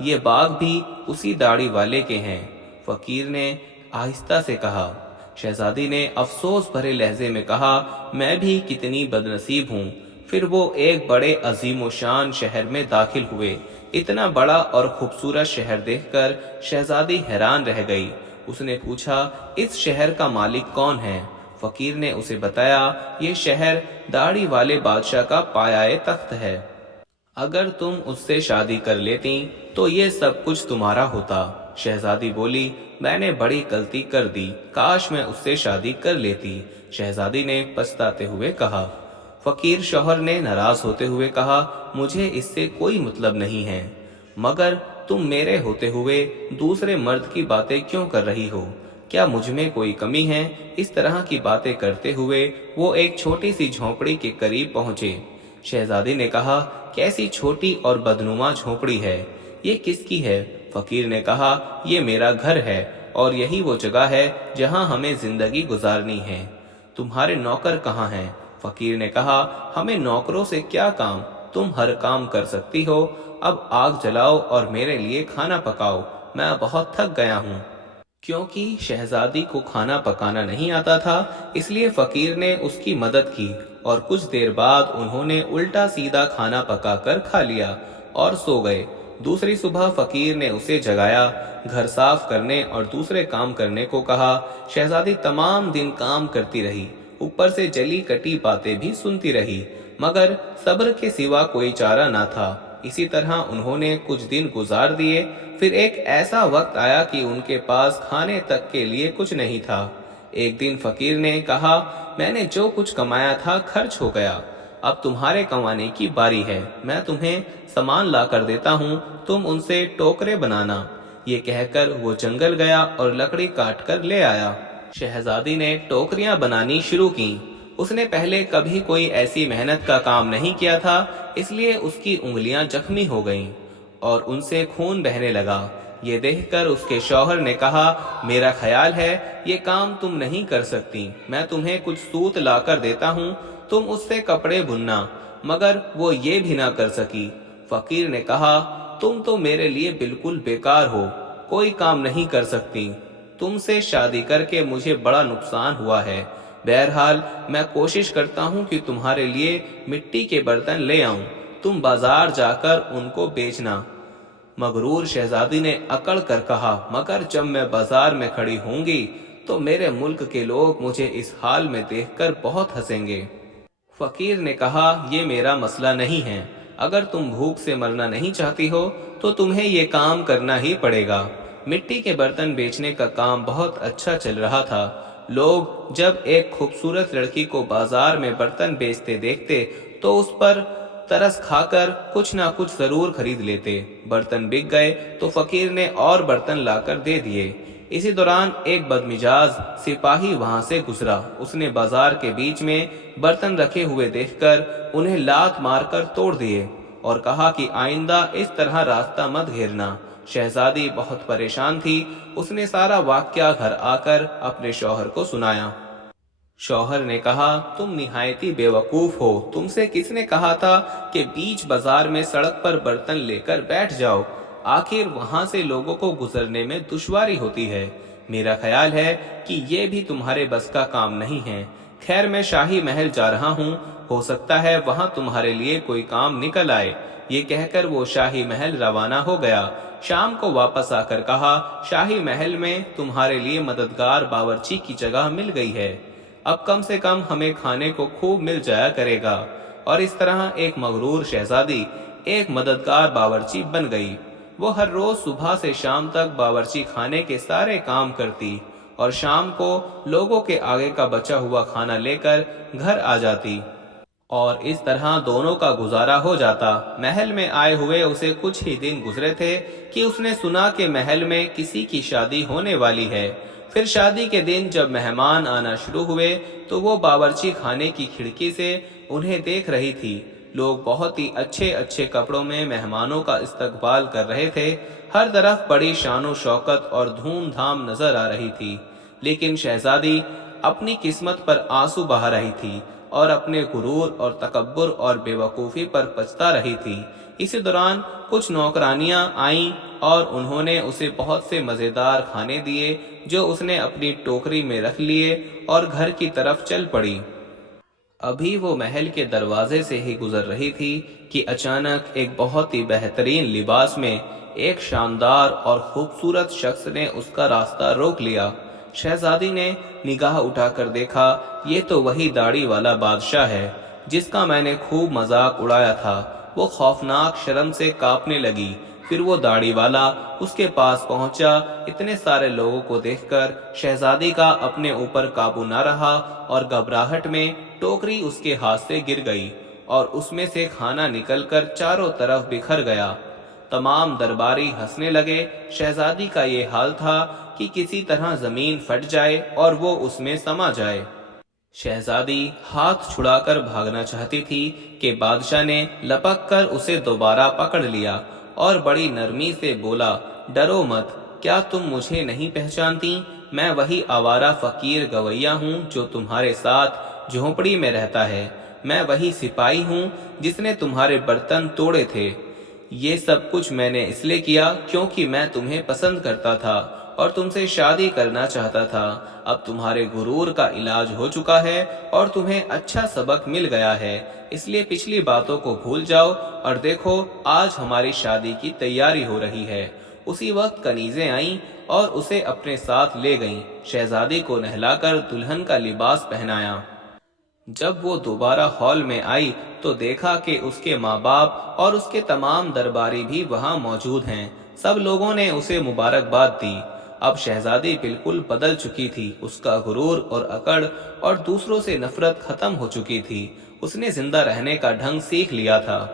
یہ باغ بھی اسی داڑھی والے کے ہیں۔ فقیر نے آہستہ سے کہا۔ شہزادی نے افسوس بھرے لہجے میں کہا، میں بھی کتنی بد نصیب ہوں۔ پھر وہ ایک بڑے عظیم و شان شہر میں داخل ہوئے۔ اتنا بڑا اور خوبصورت شہر دیکھ کر شہزادی حیران رہ گئی۔ اس نے پوچھا، اس شہر کا مالک کون ہے؟ فقیر نے اسے بتایا، یہ شہر داڑھی والے بادشاہ کا پایہ تخت ہے۔ اگر تم اس سے شادی کر لیتی تو یہ سب کچھ تمہارا ہوتا۔ شہزادی بولی، میں نے بڑی غلطی کر دی، کاش میں اس سے شادی کر لیتی۔ شہزادی نے پچھتاتے ہوئے کہا۔ فقیر شوہر نے ناراض ہوتے ہوئے کہا، مجھے اس سے کوئی مطلب نہیں ہے، مگر تم میرے ہوتے ہوئے دوسرے مرد کی باتیں کیوں کر رہی ہو؟ کیا مجھ میں کوئی کمی ہے؟ اس طرح کی باتیں کرتے ہوئے وہ ایک چھوٹی سی جھونپڑی کے قریب پہنچے۔ شہزادی نے کہا، کیسی چھوٹی اور بدنما جھونپڑی ہے، یہ کس کی ہے؟ فقیر نے کہا، یہ میرا گھر ہے اور یہی وہ جگہ ہے جہاں ہمیں زندگی گزارنی ہے۔ تمہارے نوکر کہاں ہیں؟ فقیر نے کہا، ہمیں نوکروں سے کیا کام، تم ہر کام کر سکتی ہو۔ اب آگ جلاؤ اور میرے لیے کھانا پکاؤ، میں بہت تھک گیا ہوں۔ کیونکہ شہزادی کو کھانا پکانا نہیں آتا تھا، اس لیے فقیر نے اس کی مدد کی اور کچھ دیر بعد انہوں نے الٹا سیدھا کھانا پکا کر کھا لیا اور سو گئے۔ دوسری صبح فقیر نے اسے جگایا، گھر صاف کرنے اور دوسرے کام کرنے کو کہا۔ شہزادی تمام دن کام کرتی رہی، اوپر سے جلی کٹی باتیں بھی سنتی رہی، مگر صبر کے سوا کوئی چارہ نہ تھا۔ اسی طرح انہوں نے کچھ دن گزار دیے، پھر ایک ایسا وقت آیا کہ ان کے پاس کھانے تک کے لیے کچھ نہیں تھا۔ ایک دن فقیر نے کہا، میں نے جو کچھ کمایا تھا خرچ ہو گیا، اب تمہارے کمانے کی باری ہے، میں تمہیں سامان لا کر دیتا ہوں، تم ان سے ٹوکرے بنانا۔ یہ کہہ کر وہ جنگل گیا اور لکڑی کاٹ کر لے آیا۔ شہزادی نے ٹوکریاں بنانی شروع کی۔ اس نے پہلے کبھی کوئی ایسی محنت کا کام نہیں کیا تھا، اس لیے اس کی انگلیاں زخمی ہو گئیں اور ان سے خون بہنے لگا۔ یہ دیکھ کر اس کے شوہر نے کہا، میرا خیال ہے یہ کام تم نہیں کر سکتی، میں تمہیں کچھ سوت لا کر دیتا ہوں، تم اس سے کپڑے بننا، مگر وہ یہ بھی نہ کر سکی۔ فقیر نے کہا، تم تو میرے لیے بالکل بیکار ہو، کوئی کام نہیں کر سکتی، تم سے شادی کر کے مجھے بڑا نقصان ہوا ہے۔ بہرحال میں کوشش کرتا ہوں کہ تمہارے لیے مٹی کے برتن لے آؤں، تم بازار جا کر ان کو بیچنا۔ مغرور شہزادی نے اکڑ کر کہا، مگر جب میں بازار میں کھڑی ہوں گی تو میرے ملک کے لوگ مجھے اس حال میں دیکھ کر بہت ہنسیں گے۔ فقیر نے کہا، یہ میرا مسئلہ نہیں ہے، اگر تم بھوک سے مرنا نہیں چاہتی ہو تو تمہیں یہ کام کرنا ہی پڑے گا۔ مٹی کے برتن بیچنے کا کام بہت اچھا چل رہا تھا۔ لوگ جب ایک خوبصورت لڑکی کو بازار میں برتن بیچتے دیکھتے تو اس پر ترس کھا کر کچھ نہ کچھ ضرور خرید لیتے۔ برتن بک گئے تو فقیر نے اور برتن لا کر دے دیے۔ اسی دوران ایک بدمزاج سپاہی وہاں سے گزرا۔ اس نے بازار کے بیچ میں برتن رکھے ہوئے دیکھ کر انہیں لات مار کر توڑ دیے اور کہا کہ آئندہ اس طرح راستہ مت گھیرنا۔ شہزادی بہت پریشان تھی، اس نے سارا واقعہ گھر آ کر اپنے شوہر کو سنایا۔ شوہر نے کہا، تم نہایت ہی بے وقوف ہو، تم سے کس نے کہا تھا کہ بیچ بازار میں سڑک پر برتن لے کر بیٹھ جاؤ؟ آخر وہاں سے لوگوں کو گزرنے میں دشواری ہوتی ہے۔ میرا خیال ہے کہ یہ بھی تمہارے بس کا کام نہیں ہے۔ خیر میں شاہی محل جا رہا ہوں، ہو سکتا ہے وہاں تمہارے لیے کوئی کام نکل آئے۔ یہ کہہ کر وہ شاہی محل روانہ ہو گیا۔ شام کو واپس آ کر کہا، شاہی محل میں تمہارے لیے مددگار باورچی کی جگہ مل گئی ہے، اب کم سے کم ہمیں کھانے کو خوب مل جایا کرے گا۔ اور اس طرح ایک مغرور شہزادی ایک مددگار باورچی بن گئی۔ وہ ہر روز صبح سے شام تک باورچی خانے کے سارے کام کرتی اور شام کو لوگوں کے آگے کا بچا ہوا کھانا لے کر گھر آ جاتی، اور اس طرح دونوں کا گزارا ہو جاتا۔ محل میں آئے ہوئے اسے کچھ ہی دن گزرے تھے کہ اس نے سنا کہ محل میں کسی کی شادی ہونے والی ہے۔ پھر شادی کے دن جب مہمان آنا شروع ہوئے تو وہ باورچی خانے کی کھڑکی سے انہیں دیکھ رہی تھی۔ لوگ بہت ہی اچھے اچھے کپڑوں میں مہمانوں کا استقبال کر رہے تھے، ہر طرف بڑی شان و شوکت اور دھوم دھام نظر آ رہی تھی، لیکن شہزادی اپنی قسمت پر آنسو بہا رہی تھی اور اپنے غرور اور تکبر اور بے وقوفی پر پچھتا رہی تھی۔ اسی دوران کچھ نوکرانیاں آئیں اور انہوں نے اسے بہت سے مزیدار کھانے دیے جو اس نے اپنی ٹوکری میں رکھ لیے اور گھر کی طرف چل پڑی۔ ابھی وہ محل کے دروازے سے ہی گزر رہی تھی کہ اچانک ایک بہت ہی بہترین لباس میں ایک شاندار اور خوبصورت شخص نے اس کا راستہ روک لیا۔ شہزادی نے نگاہ اٹھا کر دیکھا، یہ تو وہی داڑھی والا بادشاہ ہے جس کا میں نے خوب مذاق اڑایا تھا۔ وہ خوفناک شرم سے کانپنے لگی۔ پھر وہ داڑھی والا اس کے پاس پہنچا۔ اتنے سارے لوگوں کو دیکھ کر شہزادی کا اپنے اوپر قابو نہ رہا اور گھبراہٹ میں ٹوکری اس کے ہاتھ سے گر گئی اور اس میں سے کھانا نکل کر چاروں طرف بکھر گیا۔ تمام درباری ہنسنے لگے۔ شہزادی کا یہ حال تھا کہ کسی طرح زمین پھٹ جائے اور وہ اس میں سما جائے۔ شہزادی ہاتھ چھڑا کر بھاگنا چاہتی تھی کہ بادشاہ نے لپک کر اسے دوبارہ پکڑ لیا اور بڑی نرمی سے بولا، ڈرو مت، کیا تم مجھے نہیں پہچانتی؟ میں وہی آوارہ فقیر گویا ہوں جو تمہارے ساتھ جھونپڑی میں رہتا ہے۔ میں وہی سپاہی ہوں جس نے تمہارے برتن توڑے تھے۔ یہ سب کچھ میں نے اس لیے کیا کیونکہ میں تمہیں پسند کرتا تھا اور تم سے شادی کرنا چاہتا تھا۔ اب تمہارے غرور کا علاج ہو چکا ہے اور تمہیں اچھا سبق مل گیا ہے، اس لیے پچھلی باتوں کو بھول جاؤ اور دیکھو آج ہماری شادی کی تیاری ہو رہی ہے۔ اسی وقت کنیزیں آئیں اور اسے اپنے ساتھ لے گئیں۔ شہزادی کو نہلا کر دلہن کا لباس پہنایا۔ جب وہ دوبارہ ہال میں آئی تو دیکھا کہ اس کے ماں باپ اور اس کے تمام درباری بھی وہاں موجود ہیں۔ سب لوگوں نے اسے مبارکباد دی۔ اب شہزادی بالکل بدل چکی تھی۔ اس کا غرور اور اکڑ اور دوسروں سے نفرت ختم ہو چکی تھی۔ اس نے زندہ رہنے کا ڈھنگ سیکھ لیا تھا۔